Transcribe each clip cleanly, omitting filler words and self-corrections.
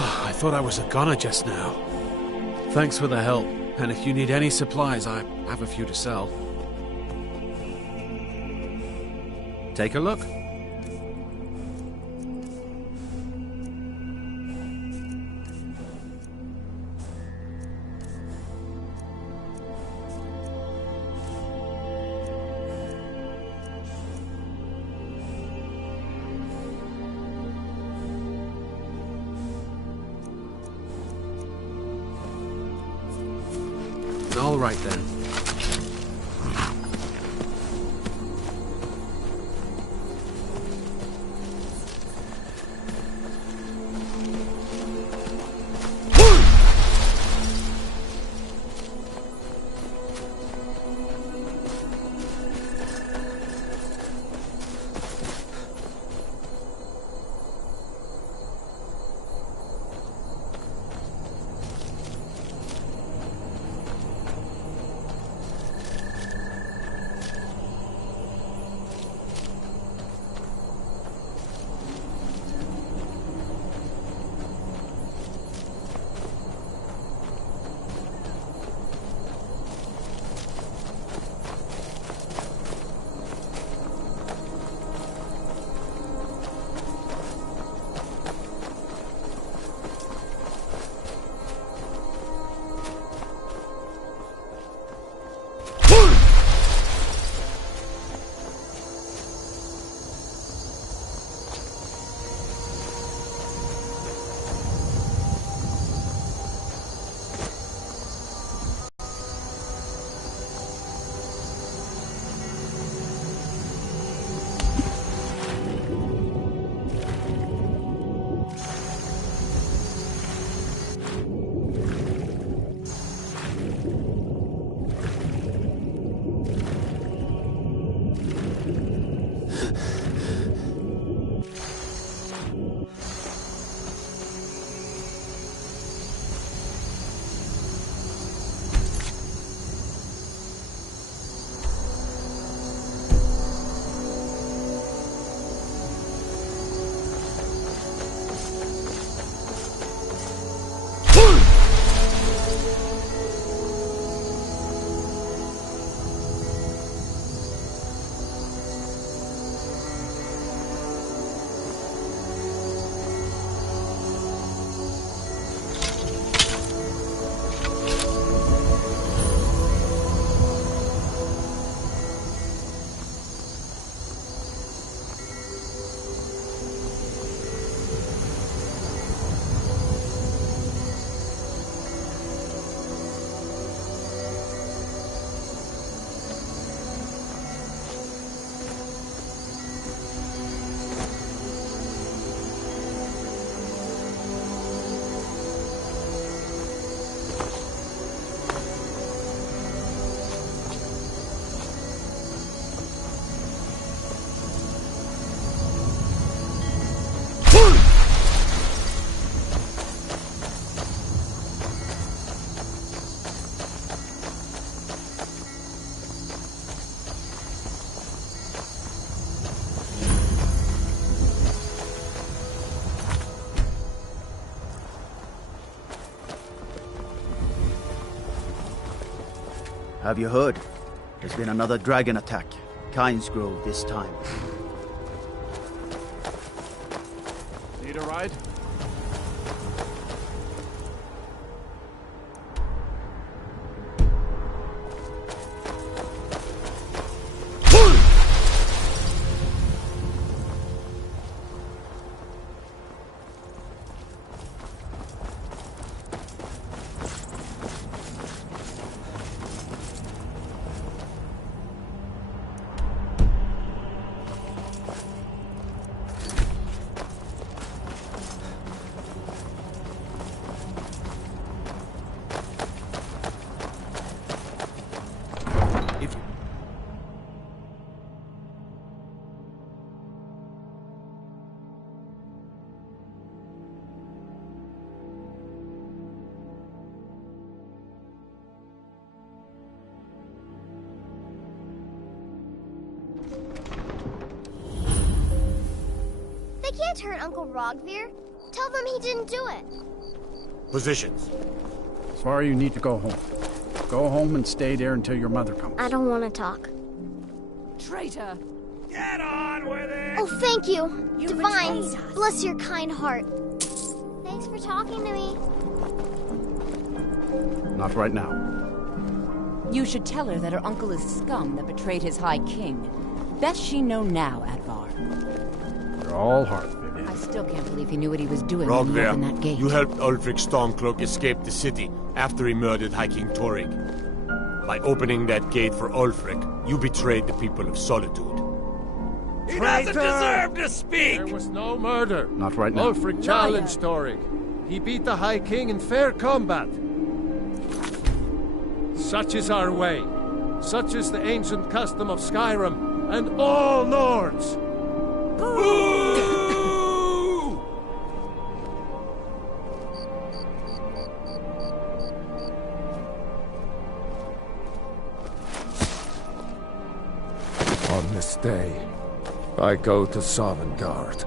I thought I was a goner just now. Thanks for the help, and if you need any supplies, I have a few to sell. Take a look. All right then. Have you heard? There's been another dragon attack. Kyne's Grove this time. Need a ride? They can't hurt Uncle Rogvir. Tell them he didn't do it. Positions. Sorry, you need to go home. Go home and stay there until your mother comes. I don't want to talk. Traitor! Get on with it! Oh, thank you. You Divine, betrayed us. bless your kind heart. Thanks for talking to me. Not right now. You should tell her that her uncle is scum that betrayed his High King. Best she know now, Advar. We're all heart, Vivian. I still can't believe he knew what he was doing when he opened that gate. You helped Ulfric Stormcloak escape the city after he murdered High King Torrig. By opening that gate for Ulfric, you betrayed the people of Solitude. He doesn't deserve to speak! There was no murder. Not right now. Ulfric challenged Torrig. He beat the High King in fair combat. Such is our way. Such is the ancient custom of Skyrim and all Nords. On this day, I go to Sovngarde.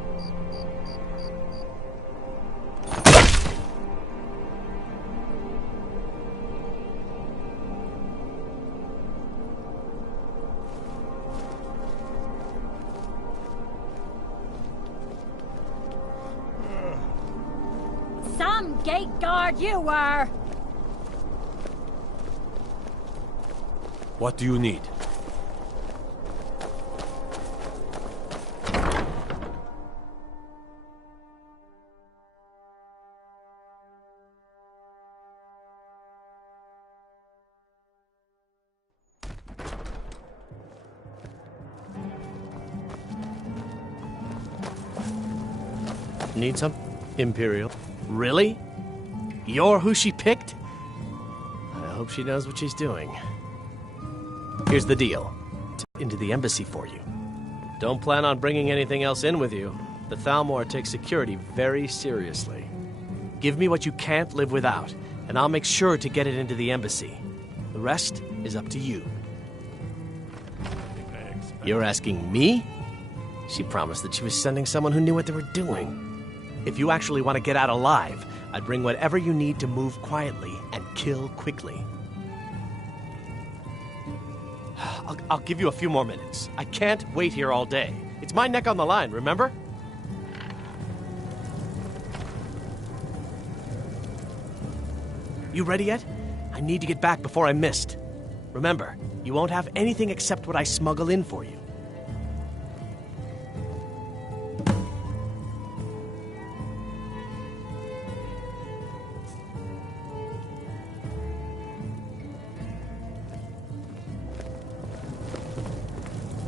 Some gate guard you were! What do you need? Need some? Imperial. Really? You're who she picked? I hope she knows what she's doing. Here's the deal. Into the embassy for you. Don't plan on bringing anything else in with you. The Thalmor takes security very seriously. Give me what you can't live without, and I'll make sure to get it into the embassy. The rest is up to you. You're asking me? She promised that she was sending someone who knew what they were doing. If you actually want to get out alive, I'd bring whatever you need to move quietly and kill quickly. I'll give you a few more minutes. I can't wait here all day. It's my neck on the line, remember? You ready yet? I need to get back before I'm missed. Remember, you won't have anything except what I smuggle in for you.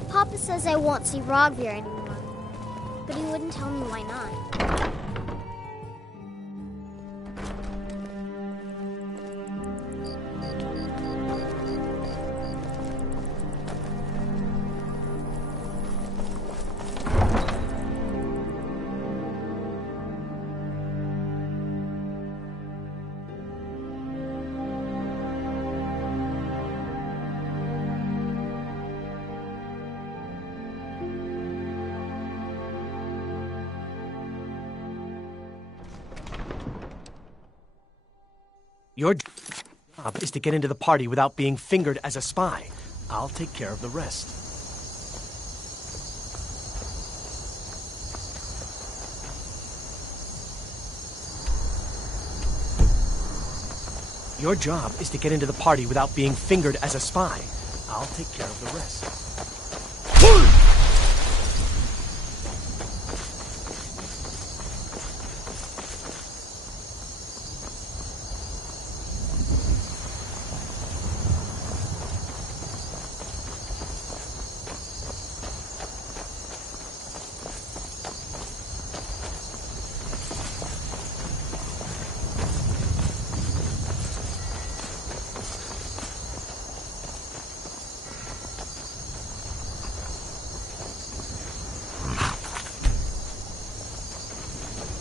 Papa says I won't see Rogvir anymore, but he wouldn't tell me why not. Your job is to get into the party without being fingered as a spy. I'll take care of the rest. Your job is to get into the party without being fingered as a spy. I'll take care of the rest.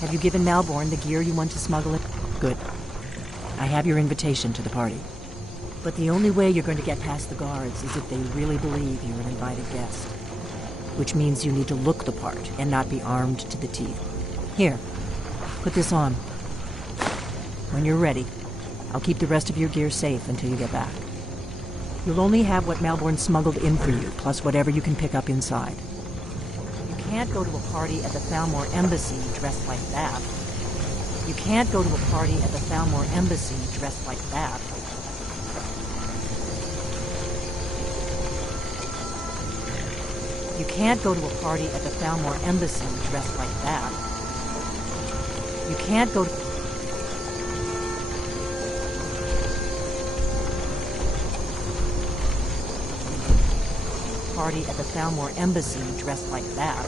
Have you given Malborn the gear you want to smuggle it? Good. I have your invitation to the party. But the only way you're going to get past the guards is if they really believe you're an invited guest. Which means you need to look the part and not be armed to the teeth. Here. Put this on. When you're ready, I'll keep the rest of your gear safe until you get back. You'll only have what Malborn smuggled in for you, plus whatever you can pick up inside. You can't go to a party at the Thalmor Embassy dressed like that. You can't go to a party at the Thalmor Embassy dressed like that. You can't go to a party at the Thalmor Embassy dressed like that. You can't go to... party at the Thalmor Embassy dressed like that.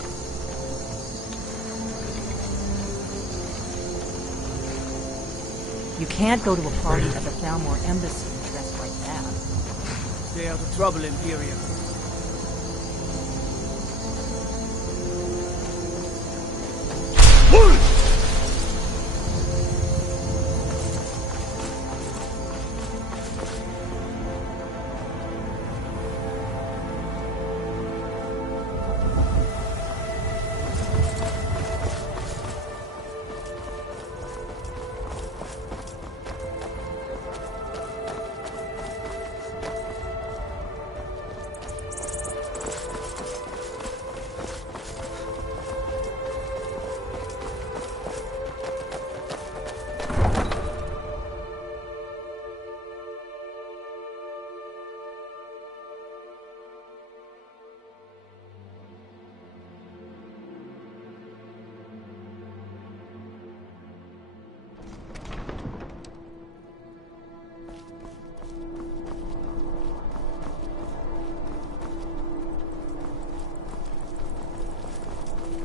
You can't go to a party at the Thalmor Embassy dressed like that. Stay out of trouble, Imperium.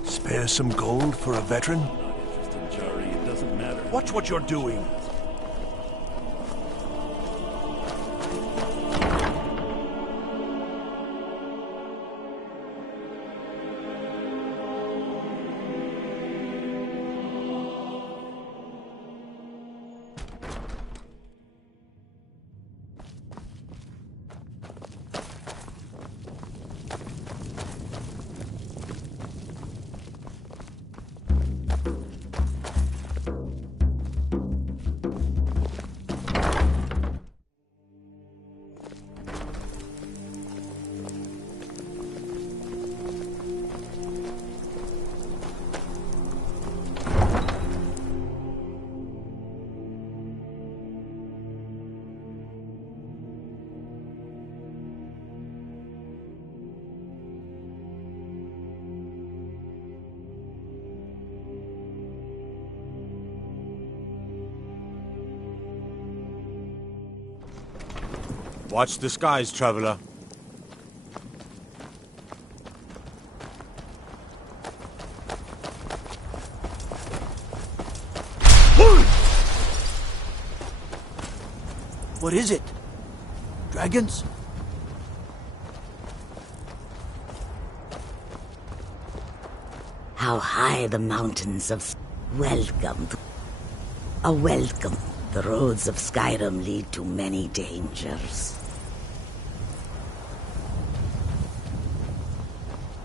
Spare some gold for a veteran? It doesn't matter. Watch what you're doing. Watch the skies, traveler. What is it? Dragons? How high the mountains of... Welcome. A welcome. The roads of Skyrim lead to many dangers.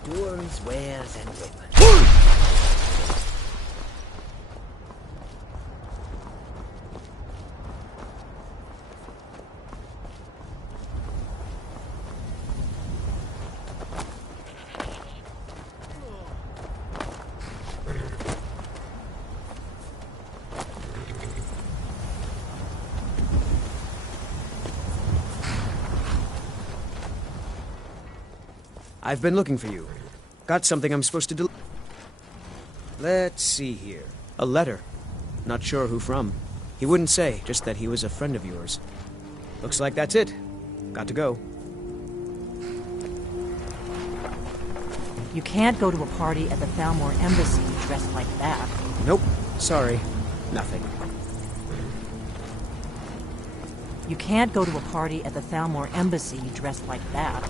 Dwarves, wares, and weapons. I've been looking for you. Got something I'm supposed to do. Let's see here. A letter. Not sure who from. He wouldn't say, just that he was a friend of yours. Looks like that's it. Got to go. You can't go to a party at the Thalmor Embassy dressed like that. Nope. Sorry. Nothing. You can't go to a party at the Thalmor Embassy dressed like that.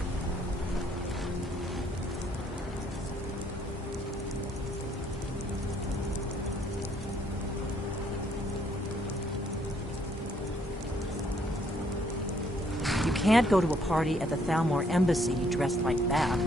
You can't go to a party at the Thalmor Embassy dressed like that.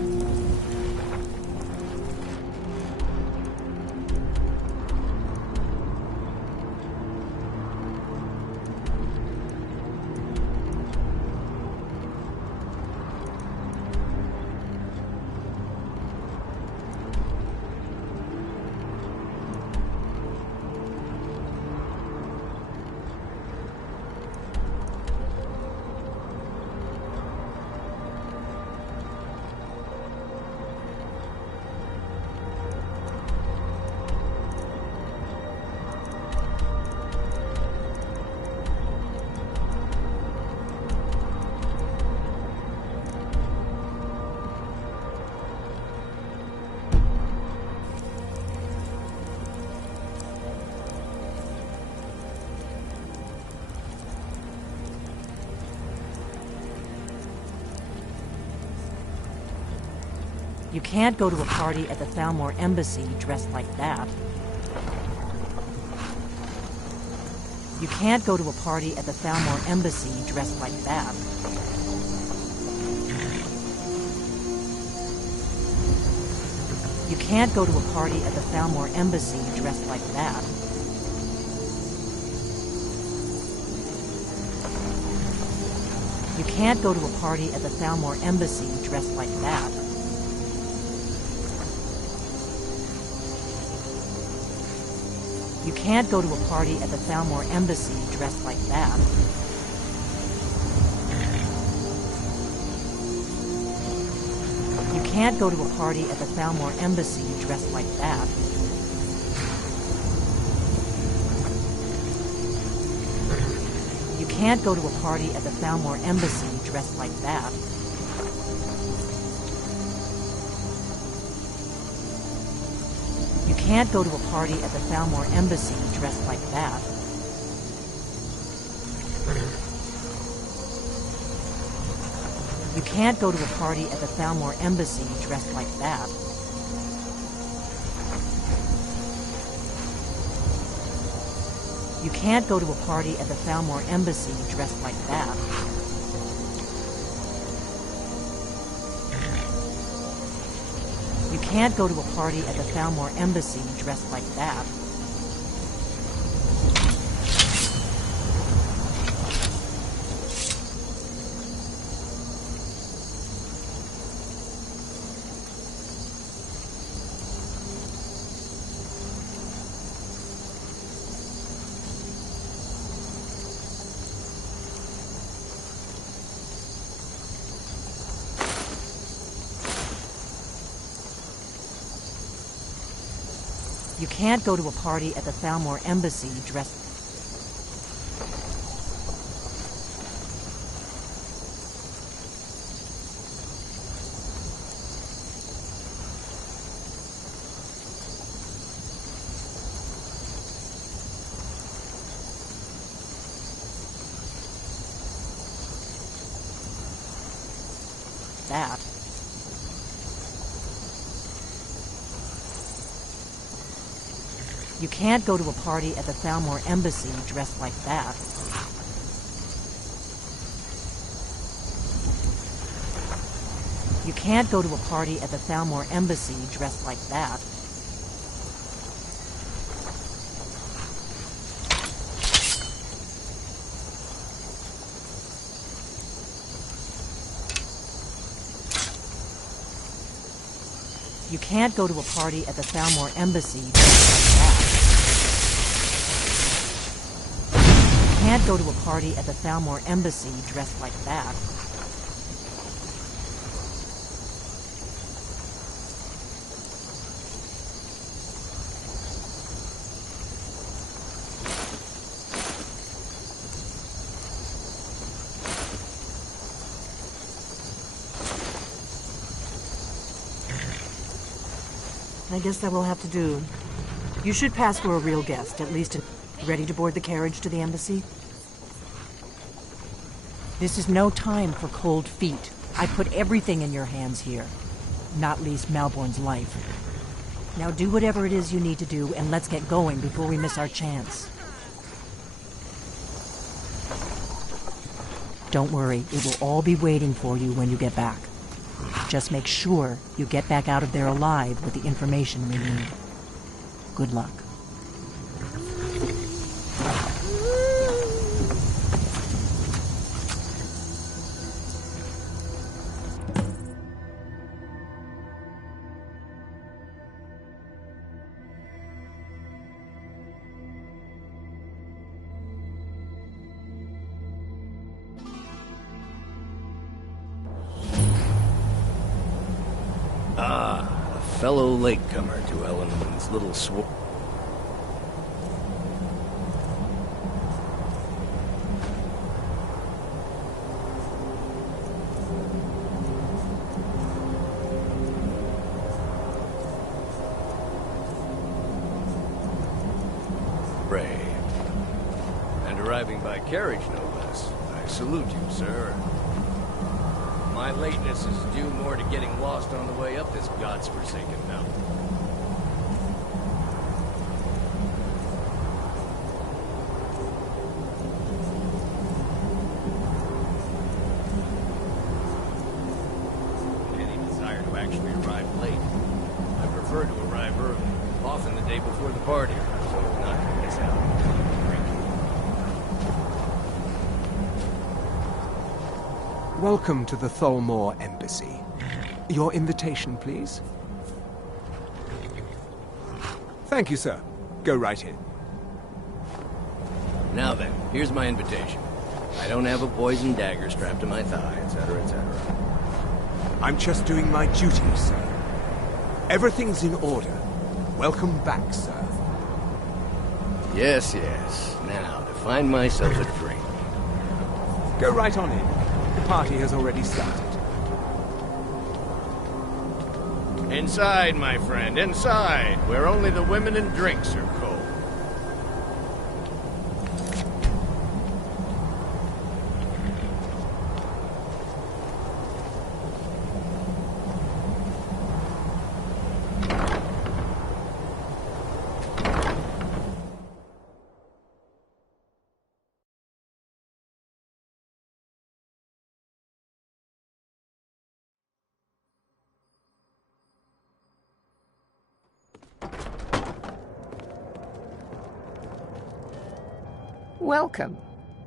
You can't go to a party at the Thalmor Embassy dressed like that. You can't go to a party at the Thalmor Embassy dressed like that. You can't go to a party at the Thalmor Embassy dressed like that. You can't go to a party at the Thalmor Embassy dressed like that. You can't go to a party at the Thalmor Embassy dressed like that. You can't go to a party at the Thalmor Embassy dressed like that. You can't go to a party at the Thalmor Embassy dressed like that. You can't go to a party at the Thalmor Embassy dressed like that. You can't go to a party at the Thalmor Embassy dressed like that. You can't go to a party at the Thalmor Embassy dressed like that. You can't go to a party at the Thalmor Embassy dressed like that. You can't go to a party at the Thalmor Embassy dressed... that. You can't go to a party at the Thalmor Embassy dressed like that. You can't go to a party at the Thalmor Embassy dressed like that. You can't go to a party at the Thalmor Embassy dressed like that. You can't go to a party at the Thalmor Embassy dressed like that. I guess that will have to do. You should pass for a real guest, at least ready to board the carriage to the embassy. This is no time for cold feet. I put everything in your hands here, not least Malborn's life. Now do whatever it is you need to do, and let's get going before we miss our chance. Don't worry, it will all be waiting for you when you get back. Just make sure you get back out of there alive with the information we need. Good luck. Fellow latecomer to Ellen's little swamp. Brave. And arriving by carriage, no less. I salute you, sir. My lateness is due more to getting lost on the way up this god's-forsaken mountain. Any desire to actually arrive late? I prefer to arrive early, often the day before the party, so as not to miss out on drinking. Welcome to the Tholmor Embassy. Your invitation, please. Thank you, sir. Go right in. Now then, here's my invitation. I don't have a poisoned dagger strapped to my thigh, etc., etc. I'm just doing my duty, sir. Everything's in order. Welcome back, sir. Yes, yes. Now, to find myself a drink. Go right on in. The party has already started. Inside, my friend, inside, where only the women and drinks are cold. Welcome.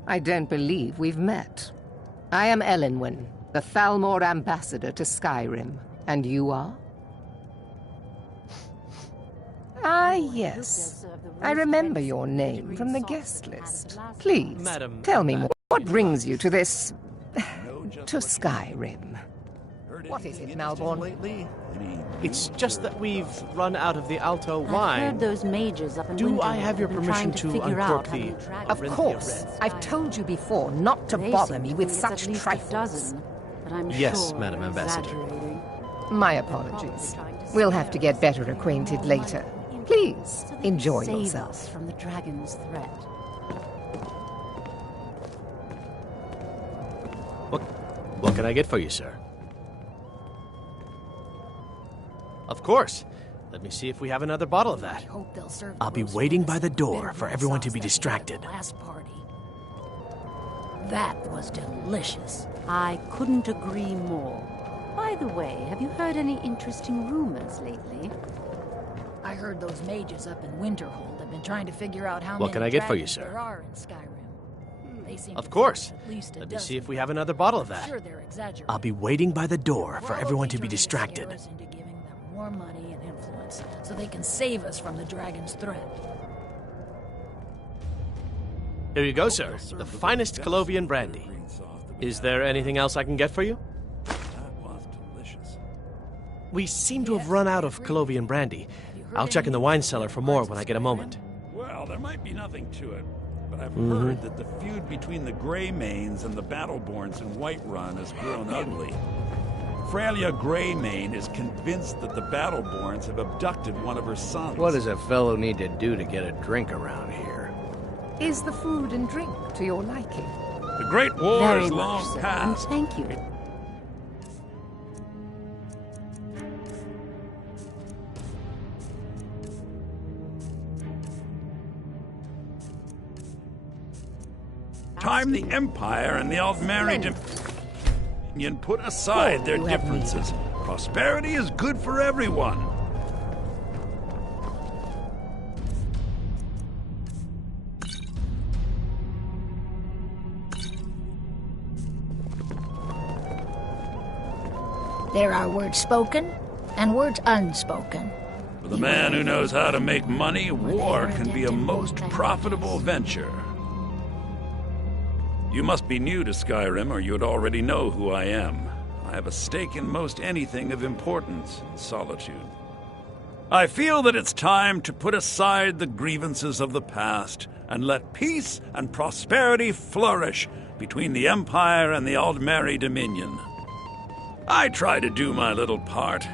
I don't believe we've met. I am Elenwen, the Thalmor ambassador to Skyrim. And you are? Ah, yes. I remember your name from the guest list. Please, tell me more. What brings you to this... to Skyrim? What is it, Malborn? It's just that we've run out of the Alto wine. I've heard those mages up in Do Winterhold I have your have been permission trying to figure uncork out how the... dragons- Of course. I've told you before not to They bother seem me to with think it's such at least a trifles. dozen, but I'm Yes, sure Madam they're Ambassador. exaggerating. My apologies. We'll have to get better acquainted later. Please, So they enjoy can save yourself. us from the dragon's threat. What can I get for you, sir? Of course. Let me see if we have another bottle of that. Hope they'll serve I'll be waiting by the door for everyone to be distracted. last party. That was delicious. I couldn't agree more. By the way, have you heard any interesting rumors lately? I heard those mages up in Winterhold have been trying to figure out how What many can I get for you, dragons sir? there are in Skyrim. They seem Of to course. think at least a Let me dozen. see if we have another bottle of that. Sure, they're exaggerating. I'll be waiting by the door for Probably everyone to be trying distracted. scare us into giving them more money and influence, so they can save us from the dragon's threat. Here you go, sir. The finest Colovian brandy. Is there anything else I can get for you? We seem to have run out of Colovian brandy. I'll check in the wine cellar for more when I get a moment. Well, there might be nothing to it, but I've heard that the feud between the Greymanes and the Battleborns in Whiterun has grown ugly. Freya Greymane is convinced that the Battleborns have abducted one of her sons. What does a fellow need to do to get a drink around here? Is the food and drink to your liking? The Great War Very is much long so, and past. thank you. Time the Empire and the Aldmeri Dominion put aside their differences. Prosperity is good for everyone. There are words spoken and words unspoken. For the man who knows how to make money, war can be a most profitable venture. You must be new to Skyrim, or you'd already know who I am. I have a stake in most anything of importance in Solitude. I feel that it's time to put aside the grievances of the past and let peace and prosperity flourish between the Empire and the Aldmeri Dominion. I try to do my little part.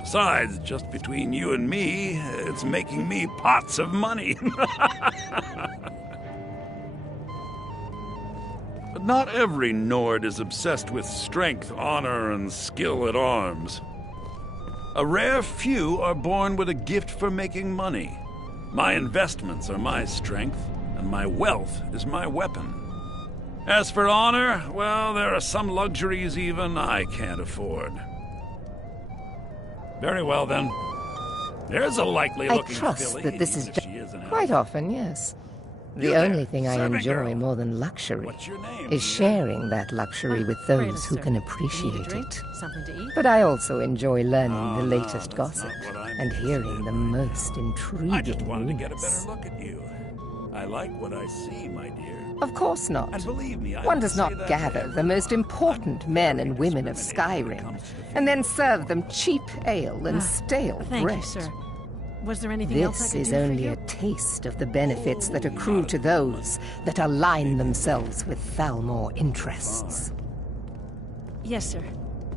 Besides, just between you and me, it's making me pots of money. But not every Nord is obsessed with strength, honor, and skill at arms. A rare few are born with a gift for making money. My investments are my strength, and my wealth is my weapon. As for honor, well, there are some luxuries even I can't afford. Very well, then. There's a likely-looking I trust filly, that this is even if she isn't quite often, yes. The only thing I enjoy more than luxury is sharing that luxury with those who can appreciate it. Something to eat? But I also enjoy learning the latest gossip and hearing the most intriguing I just wanted to get a rumors. better look at you. I like what I see, my dear. Of course not. And believe me, I One don't does say not that gather to the most important men and women of Skyrim and then serve them cheap ale and stale Thank bread. you, sir. Was there anything else I This could is do for only you? a taste of the benefits that accrue to those that align themselves with Thalmor interests. Yes, sir.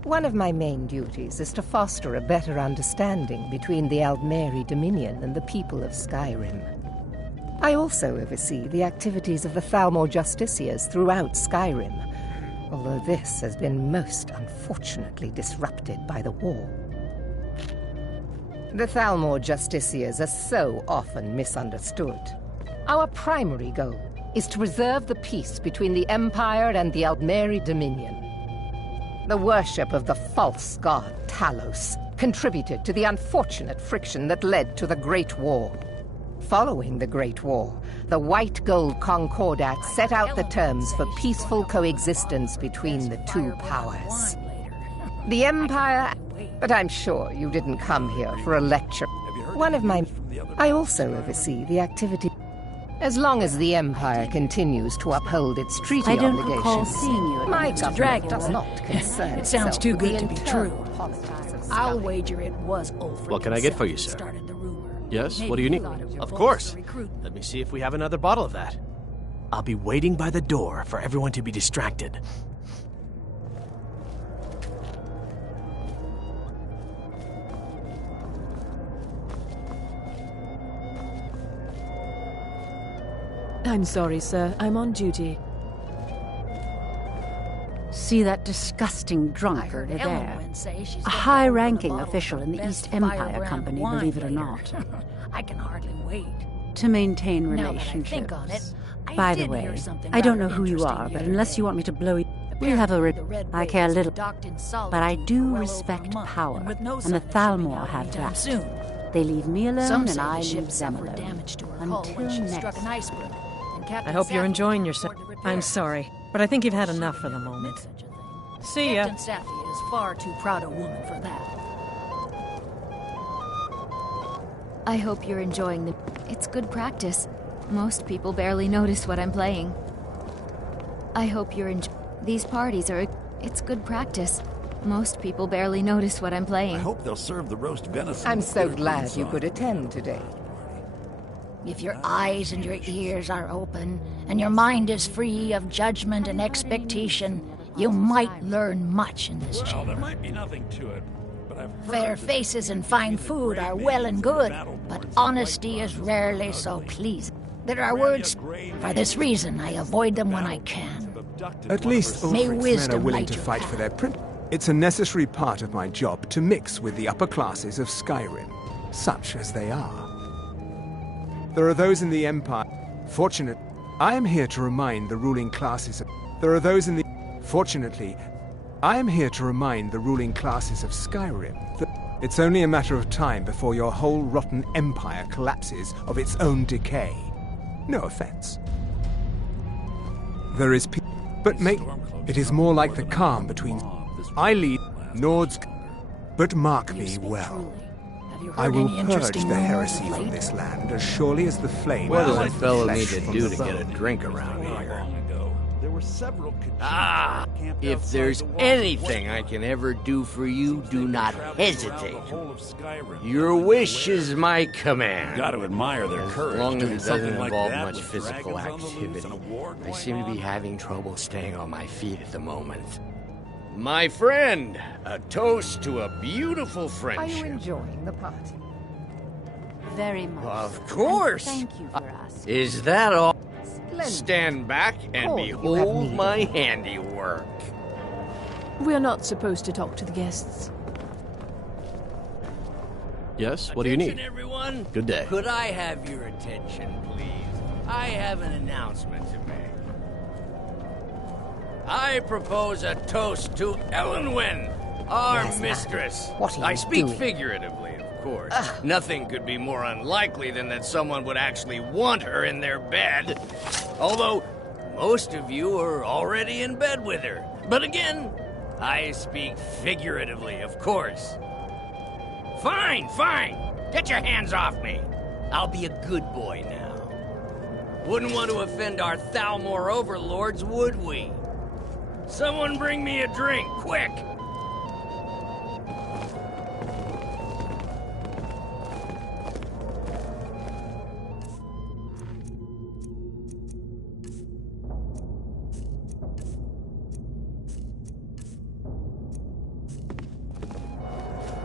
One of my main duties is to foster a better understanding between the Aldmeri Dominion and the people of Skyrim. I also oversee the activities of the Thalmor Justiciars throughout Skyrim, although this has been most unfortunately disrupted by the war. The Thalmor Justiciars are so often misunderstood. Our primary goal is to preserve the peace between the Empire and the Aldmeri Dominion. The worship of the false god Talos contributed to the unfortunate friction that led to the Great War. Following the Great War, the White Gold Concordat set out the terms for peaceful coexistence between the two powers. The Empire... But I'm sure you didn't come here for a lecture. I also oversee the activity... As long as the Empire continues to uphold its treaty I don't obligations, recall seeing you at my Mr. government Dragon. does not concern It sounds itself too with good the to be internal true. politics of I'll Skyrim. wager it was Ulfric What can I get for you, himself sir? who started the rumor. Yes, Maybe what do you he need? thought it was Of both course. to recruit. Let me see if we have another bottle of that. I'll be waiting by the door for everyone to be distracted. I'm sorry, sir. I'm on duty. See that disgusting drunk over there? Elenwen say she's A gonna high-ranking open a bottle official of in the best East Empire Firebrand Company, wine believe it or later. not. I can hardly wait. To maintain Now that I relationships. think on it, I By did the hear way, something I don't know rather who you interesting are, the but other unless day. you want me to blow you, we'll have a Apparently, the Red I care Waves little, docked in but I Solitude do for well respect over a month, power, and with no and sign the of shipping Thalmor out have anytime that. soon. They leave me alone, Some and say I the ship leave them suffered alone. damage to her hull when Until she next struck an iceberg. And Captain I hope you're Safi enjoying was yourself. aboard to repair I'm it. sorry, but I think you've had enough for the moment. See ya. Captain Safi is far too proud a woman for that. I hope you're enjoying the... It's good practice. Most people barely notice what I'm playing. I hope you're These parties are... It's good practice. Most people barely notice what I'm playing. I hope they'll serve the roast venison. I'm with so bitter glad greens you on could it. attend today. If your eyes and your ears are open, and your mind is free of judgment and expectation, you might learn much in this Well, chamber. there might be nothing to it, but I've heard Fair that faces and fine food are well and good, but honesty is rarely so pleasing. There are words. For this reason, I avoid them when I can. At least May Ulfric's men are wisdom willing light to your fight for their prince. It's a necessary part of my job to mix with the upper classes of Skyrim, such as they are. There are those in the Empire. Fortunately, I am here to remind the ruling classes of... Fortunately, I am here to remind the ruling classes of Skyrim that it's only a matter of time before your whole rotten empire collapses of its own decay. No offense. There is peace, but it is more like the calm between... I lead Nord's... But mark me well. I will purge the heresy from this land as surely as the flame... What does burns a the fellow flesh need to from do the to get a bone. drink around here? There were several If there's anything I can ever do for you, do not hesitate. Your wish is my command. Got to admire their courage. As long as doing it something doesn't like involve that much with physical dragons on the loose activity. and a war I going seem to be on. having trouble staying on my feet at the moment. My friend, a toast to a beautiful Are friendship. you enjoying the party? Very much. Of so. course. And thank you for asking. Is that all? Stand back and behold my handiwork. We're not supposed to talk to the guests. Yes, what do you need? Everyone, Good day. Could I have your attention, please? I have an announcement to make. I propose a toast to Elenwen, our mistress. What are you I speak doing? figuratively, of course. Nothing could be more unlikely than that someone would actually want her in their bed. Although, most of you are already in bed with her. But again, I speak figuratively, of course. Fine, fine. Get your hands off me. I'll be a good boy now. Wouldn't want to offend our Thalmor overlords, would we? Someone bring me a drink, quick!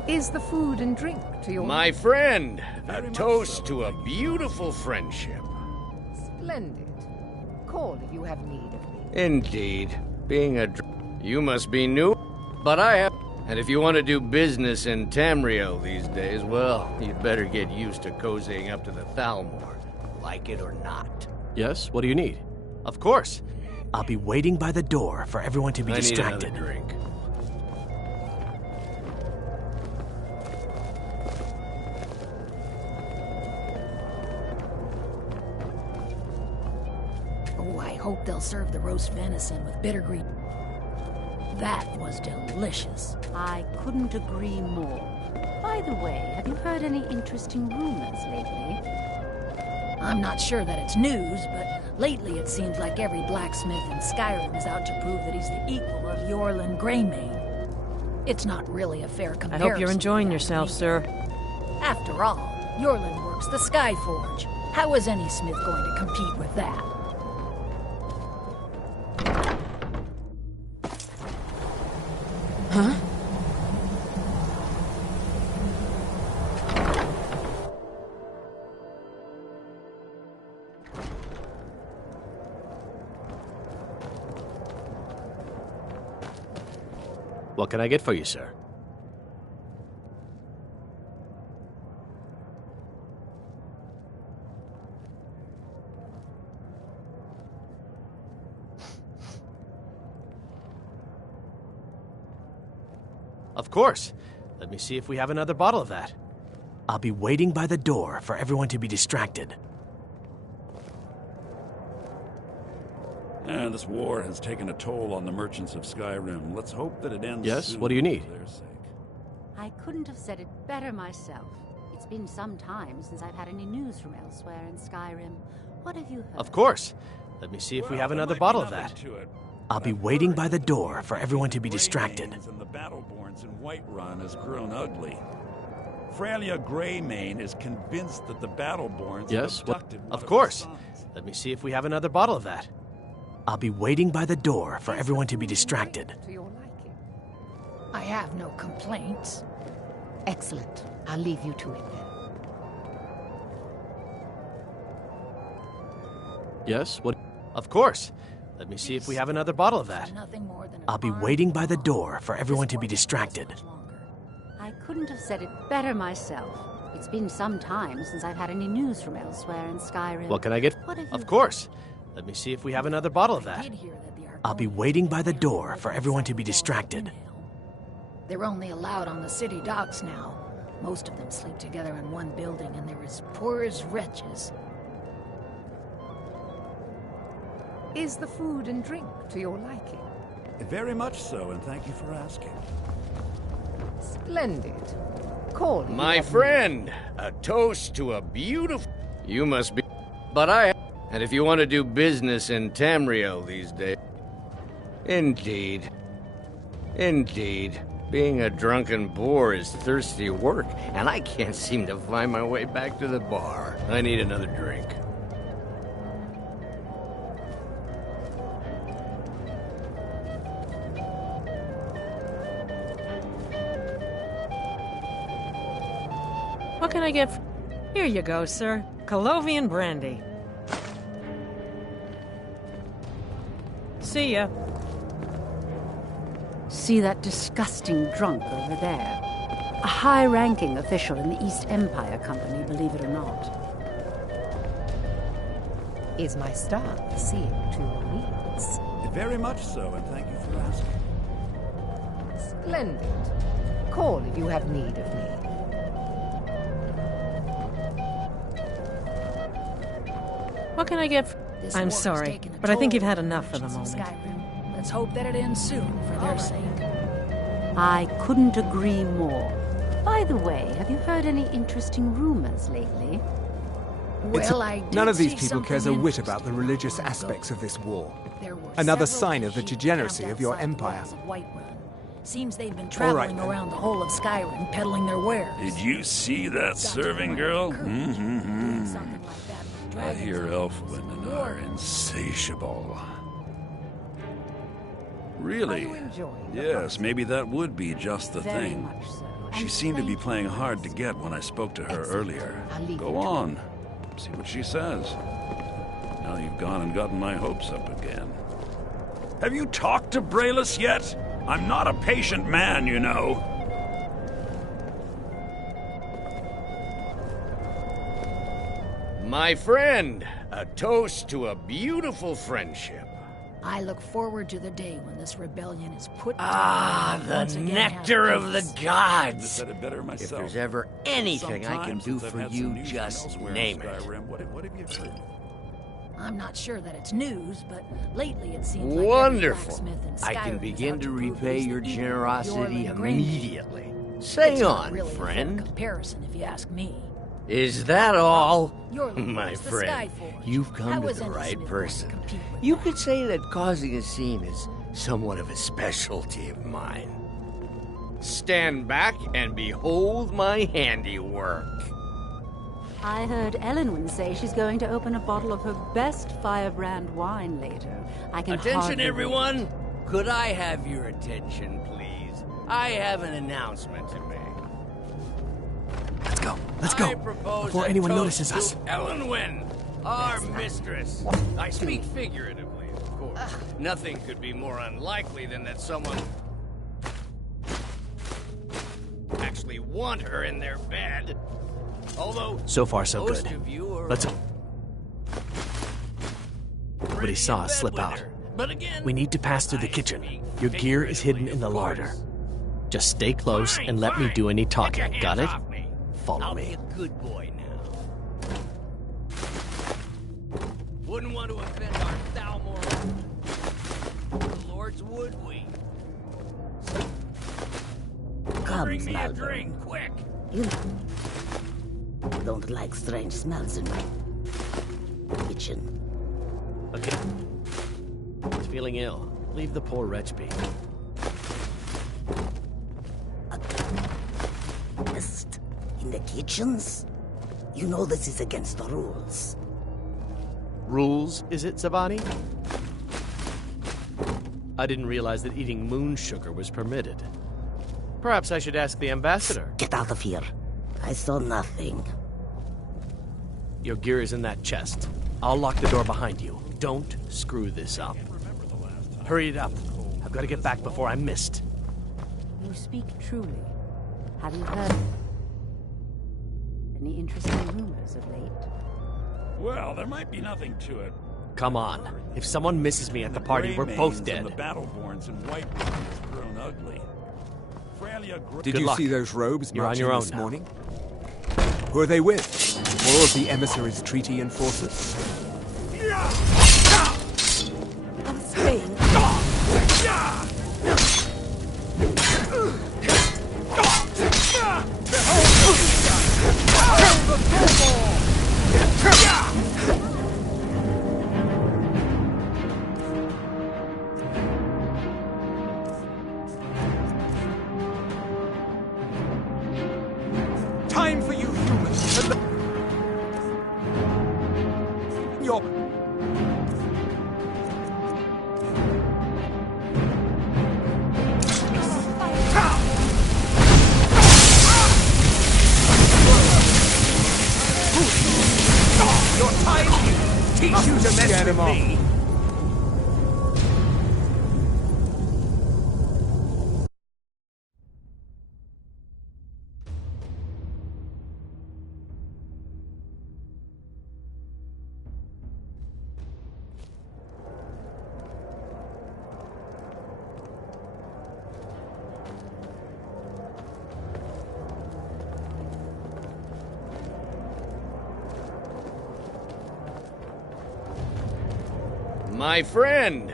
Is the food and drink to your... My friend, a toast to a beautiful friendship. Splendid. Call if you have need of me. Indeed. Being a you must be new, but I have. And if you want to do business in Tamriel these days, well, you'd better get used to cozying up to the Thalmor, like it or not. Yes, what do you need? Of course. I'll be waiting by the door for everyone to be distracted. I need another drink. I hope they'll serve the roast venison with bitter green. That was delicious. I couldn't agree more. By the way, have you heard any interesting rumors lately? I'm not sure that it's news, but lately it seems like every blacksmith in Skyrim is out to prove that he's the equal of Yorlin Greymane. It's not really a fair I comparison. hope you're enjoying yourself, sir. After all, Yorlin works the Skyforge. How is any smith going to compete with that? Huh? What can I get for you, sir? Of course. Let me see if we have another bottle of that. I'll be waiting by the door for everyone to be distracted. This war has taken a toll on the merchants of Skyrim. Let's hope that it ends Yes, soon what do you need? for their sake. I couldn't have said it better myself. It's been some time since I've had any news from elsewhere in Skyrim. What have you heard? Of course. Let me see if we have another bottle of that. I'll be waiting by the door for everyone to be distracted. And the Battleborns in Whiterun has grown ugly. Freya Greymane is convinced that the Battleborns Yes, have what? abducted one Of her course. sons. Let me see if we have another bottle of that. I'll be waiting by the door for everyone to be distracted. I have no complaints. Excellent. I'll leave you to it then. Yes, what? Of course. Let me see if we have another bottle of that. I'll be waiting by the door for everyone to be distracted. I couldn't have said it better myself. It's been some time since I've had any news from elsewhere in Skyrim. What can I get? What have you Of course. Let me see if we have another bottle of that. I'll be waiting by the door for everyone to be distracted. They're only allowed on the city docks now. Most of them sleep together in one building, and they're as poor as wretches. Is the food and drink to your liking? Very much so, and thank you for asking. Splendid. Call if you My have friend, a toast to a beautiful... You must be... But I... And if you want to do business in Tamriel these days... Indeed. Indeed. Being a drunken boor is thirsty work, and I can't seem to find my way back to the bar. I need another drink. What can I get? Here you go, sir. Colovian brandy. See ya. See that disgusting drunk over there? A high-ranking official in the East Empire Company, believe it or not. Is my star seeing to your needs? Very much so, and thank you for asking. Splendid. Call if you have need of me. What can I get This I'm war has sorry, taken a but I think you've toll had on the enough for the merchants of moment. Skyrim. Let's hope that it ends soon, for their sake. I couldn't agree more. By the way, have you heard any interesting rumors lately? None of these people cares a whit about the religious aspects of this war. Another sign of the degeneracy of your empire. Seems they've been All right, traveling then. around the whole of Skyrim, peddling their wares. Did you see that serving girl? I hear elf women are insatiable. Really? Yes, maybe that would be just the thing. She seemed to be playing hard to get when I spoke to her earlier. Go on. See what she says. Now you've gone and gotten my hopes up again. Have you talked to Braylus yet? I'm not a patient man, you know. My friend, a toast to a beautiful friendship. I look forward to the day when this rebellion is put to The once again nectar have of the peace. gods. Better If myself. there's ever anything I can Sometimes do since I've for had you, some news from just elsewhere in name it. Skyrim, what have you heard? I'm not sure that it's news, but lately it seems like Wonderful. every blacksmith in I Skyrim can is begin out to prove repay he's your the equal of generosity Yorlin Greymain. immediately. Say It's not on, really a fair friend. comparison, if you ask me. Is that all? Yorlin My was the friend, Skyforge. you've How come to was the any right smith person. going to compete with You could say that causing a scene is somewhat of a specialty of mine. Stand back and behold my handiwork. I heard Elenwen say she's going to open a bottle of her best firebrand wine later. I can Attention, hardly everyone! Could I have your attention, please? I have an announcement to make. Let's go. I propose Before a anyone toast notices us. to Elenwen, our mistress. I speak figuratively, of course. Nothing could be more unlikely than that someone actually want her in their bed. Although So far, so most good. of you are Let's. Nobody saw us slip out. But again, We need to pass through the kitchen. Your gear is hidden in the larder. Just stay close and let me do any talking. Got it? Follow I'll be me. a good boy now. Wouldn't want to offend our Thalmor lords, would we? Come, Bring me a Malcolm. drink, quick! You don't like strange smells in my kitchen. Okay. He's feeling ill. Leave the poor wretch be. Pest in the kitchens? You know this is against the rules. Rules, is it, Zavani? I didn't realize that eating moon sugar was permitted. Perhaps I should ask the ambassador. Get out of here. I saw nothing. Your gear is in that chest. I'll lock the door behind you. Don't screw this up. Hurry it up. I've got to get back before I'm missed. You speak truly. Have you heard any interesting rumors of late? Well, there might be nothing to it. Come on. If someone misses me at the party, we're both dead. The Battleborns and Whitewood has grown ugly. Did Good you luck. see those robes You're on marching your own this now. morning? Who are they with? More of the emissaries' treaty enforcers? Spain. Time for you humans to your your time teach you to mess with me. My friend!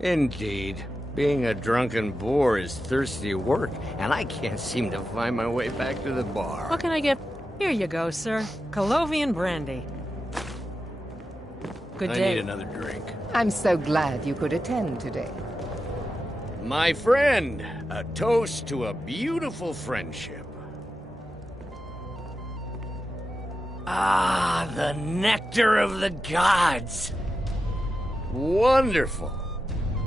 Indeed. Being a drunken boar is thirsty work, and I can't seem to find my way back to the bar. What can I get? Here you go, sir. Colovian brandy. Good day. I need another drink. I'm so glad you could attend today. My friend, a toast to a beautiful friendship. Ah, the nectar of the gods! Wonderful.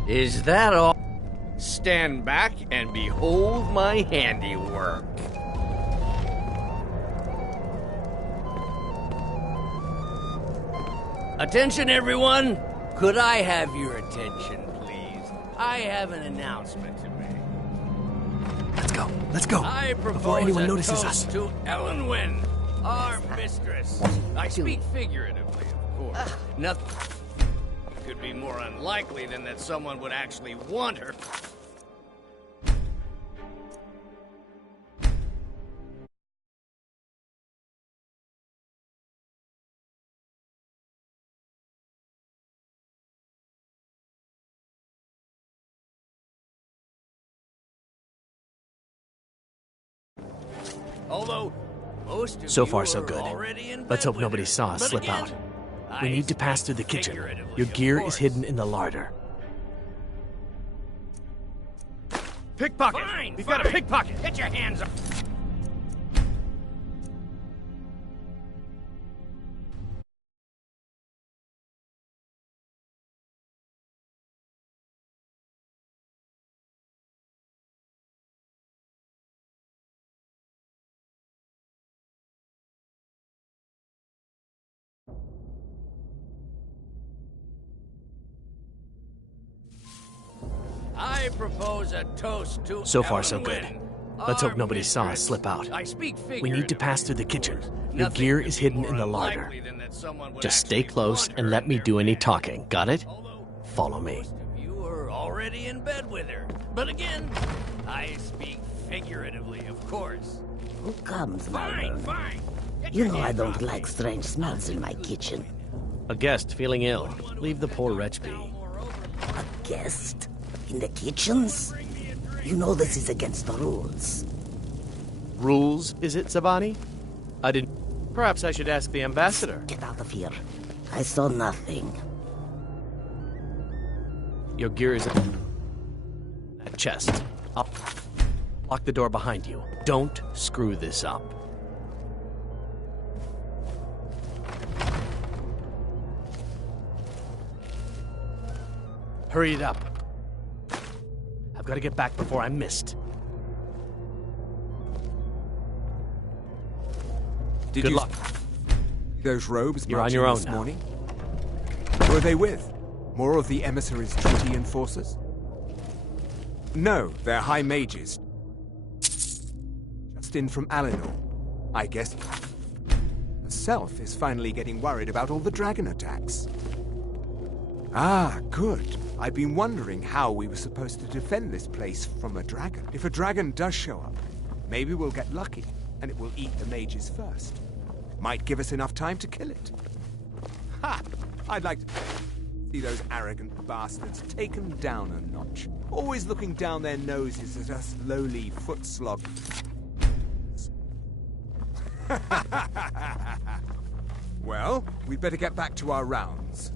Is that all? Stand back and behold my handiwork. Attention, everyone! Could I have your attention, please? I have an announcement to make. Let's go. I propose before anyone a notices toast us. to Ellen Wynn, our mistress. I speak figuratively, of course. Nothing could be more unlikely than that someone would actually want her. Although most of So you far, so are good. already in Let's bed hope with nobody her. saw us But slip again, out. We need to pass through the kitchen. Your gear is hidden in the larder. Pickpocket! We've got a pickpocket! Get your hands up! I propose a toast to So far, Ellen so good. Wynn, Let's hope our nobody saw us mistress. slip out. I speak We need to pass through the kitchen. Your Nothing gear could is be hidden more in the larder. unlikely than that someone would Just stay actually close want and her let in me their do any bed. talking. Got it? Follow me. You were already in bed with her. But again, I speak figuratively, of course. Who comes, Fine, Malvern? fine. You know I don't like strange smells in my kitchen. A guest feeling ill. Leave the poor wretch be. A guest? In the kitchens? You know this is against the rules. Rules, is it, Zabani? I didn't... Perhaps I should ask the ambassador. Get out of here. I saw nothing. Your gear is in that chest. Up. Lock the door behind you. Don't screw this up. Hurry it up. I've got to get back before I'm missed. Did Good you luck. those robes You're on marching your own this now. morning? Who are they with? More of the emissaries' treaty enforcers? No, they're high mages. Just in from Alinor. I guess herself is finally getting worried about all the dragon attacks. Ah, good. I've been wondering how we were supposed to defend this place from a dragon. If a dragon does show up, maybe we'll get lucky, and it will eat the mages first. Might give us enough time to kill it. Ha! I'd like to see those arrogant bastards taken down a notch. Always looking down their noses at us lowly foot sloggers. Well, we'd better get back to our rounds.